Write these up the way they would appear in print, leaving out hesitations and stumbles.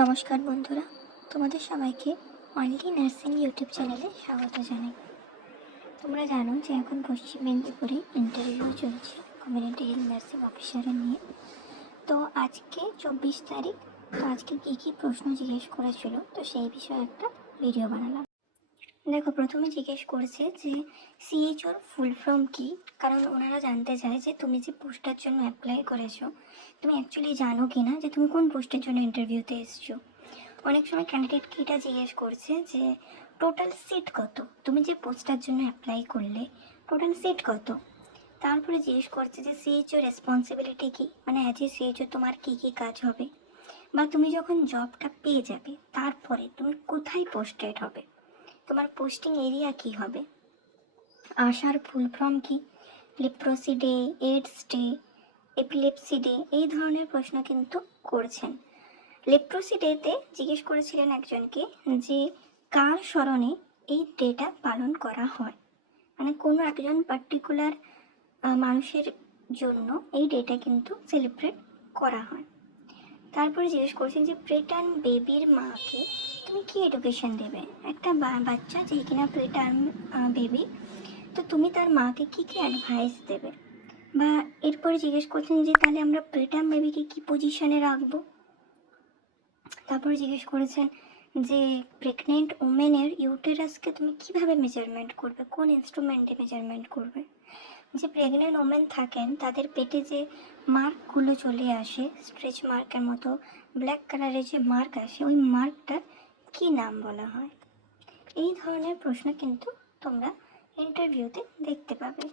নমস্কার বন্ধুরা, তোমাদের সবাইকে অনলি নার্সিং ইউটিউব চ্যানেলে স্বাগত জানাই। তোমরা জানো যে এখন পশ্চিম মেদিনীপুরে ইন্টারভিউ চলছে কমিউনিটি হেলথ নার্সিং অফিসারের নিয়ে। তো আজকে 24 তারিখ। তো আজকে কী প্রশ্ন জিজ্ঞেস করেছিল, তো সেই বিষয়ে একটা ভিডিও বানালাম। দেখো, প্রথমে জিজ্ঞেস করেছে যে সিএইচওর ফুল ফর্ম কী, কারণ ওনারা জানতে চায় যে তুমি যে পোস্টটার জন্য অ্যাপ্লাই করেছো তুমি অ্যাকচুয়ালি জানো কি না যে তুমি কোন পোস্টের জন্য ইন্টারভিউতে এসছো। অনেক সময় ক্যান্ডিডেটকে এটা জিজ্ঞেস করছে যে টোটাল সিট কত, তুমি যে পোস্টটার জন্য অ্যাপ্লাই করলে টোটাল সিট কত। তারপরে জিজ্ঞেস করছে যে সিএইচও রেসপন্সিবিলিটি কী, মানে অ্যাজ এ সিএইচও তোমার কী কী কাজ হবে, বা তুমি যখন জবটা পেয়ে যাবে তারপরে তুমি কোথায় পোস্টেড হবে, তোমার পোস্টিং এরিয়া কী হবে, আশার ফুল ফর্ম কী, leprosy day, AIDS day, epilepsy day, এই ধরনের প্রশ্ন কিন্তু করছেন। লেপ্রোসি ডেতে জিজ্ঞেস করেছিলেন একজনকে যে কার স্মরণে এই ডেটা পালন করা হয়, মানে কোনো একজন পার্টিকুলার মানুষের জন্য এই ডেটা কিন্তু সেলিব্রেট করা হয়। তারপরে জিজ্ঞেস করছেন যে প্রিটার্ম বেবির মাকে তুমি কী এডুকেশন দেবে, একটা বাচ্চা যে কিনা প্রিটার্ম বেবি, তো তুমি তার মাকে কী কী অ্যাডভাইস দেবে। বা এরপরে জিজ্ঞেস করছেন যে তাহলে আমরা প্রিটার্ম বেবিকে কী পজিশনে রাখবো। তারপরে জিজ্ঞেস করেছেন যে প্রেগনেন্ট ওমেনের ইউটেরাসকে তুমি কিভাবে মেজারমেন্ট করবে, কোন ইনস্ট্রুমেন্টে মেজারমেন্ট করবে। যে প্রেগনেন্ট ওমেন থাকেন তাদের পেটে যে মার্কগুলো চলে আসে, স্ট্রেচ মার্কের মতো ব্ল্যাক কালারের যে মার্ক আসে, ওই মার্কটার কী নাম বলা হয়। এই ধরনের প্রশ্ন কিন্তু তোমরা ইন্টারভিউতে দেখতে পাবে।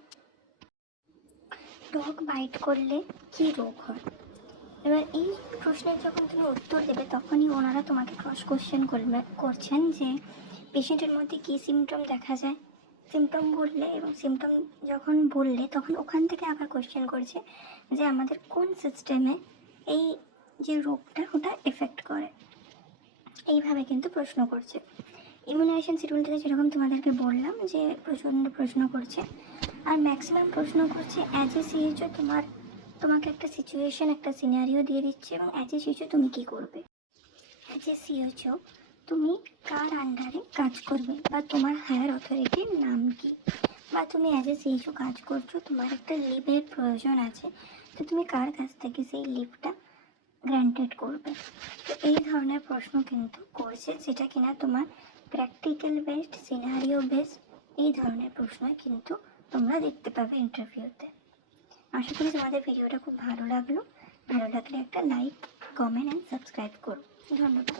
ডগ বাইট করলে কী রোগ হয়। এবার এই প্রশ্নের যখন তুমি উত্তর দেবে তখনই ওনারা তোমাকে ক্রস কোশ্চেন করছেন যে পেশেন্টের মধ্যে কী সিমটম দেখা যায়, সিমটম বললে এবং সিমটম যখন বললে তখন ওখান থেকে আবার কোশ্চেন করছে যে আমাদের কোন সিস্টেমে এই যে রোগটা ওটা এফেক্ট করে। এইভাবে কিন্তু প্রশ্ন করছে। ইমিউনাইজেশন শিডিউল থেকে যেরকম তোমাদেরকে বললাম যে প্রচণ্ড প্রশ্ন করছে, আর ম্যাক্সিমাম প্রশ্ন করছে অ্যাজ এ সিএইচও তোমাকে একটা সিচুয়েশন, একটা সিনারিও দিয়ে দিচ্ছে এবং অ্যাজ এ সিএইচও তুমি কী করবে। অ্যাজ এ সিএইচও তুমি কার আন্ডারে কাজ করবে, বা তোমার হায়ার অথরিটির নাম কী, বা তুমি অ্যাজ এ সিএইচও কাজ করছো, তোমার একটা লিভের প্রয়োজন আছে, তো তুমি কার কাছ থেকে সেই লিভটা গ্র্যান্টেড করবে। তো এই ধরনের প্রশ্ন কিন্তু করছে, যেটা কিনা তোমার প্র্যাকটিক্যাল বেসড, সিনারিও বেসড, এই ধরনের প্রশ্ন কিন্তু তোমরা দেখতে পাবে ইন্টারভিউতে। আশা করি তোমাদের ভিডিওটা খুব ভালো লাগলো। ভালো লাগলে একটা লাইক, কমেন্ট অ্যান্ড সাবস্ক্রাইব করো। ধন্যবাদ।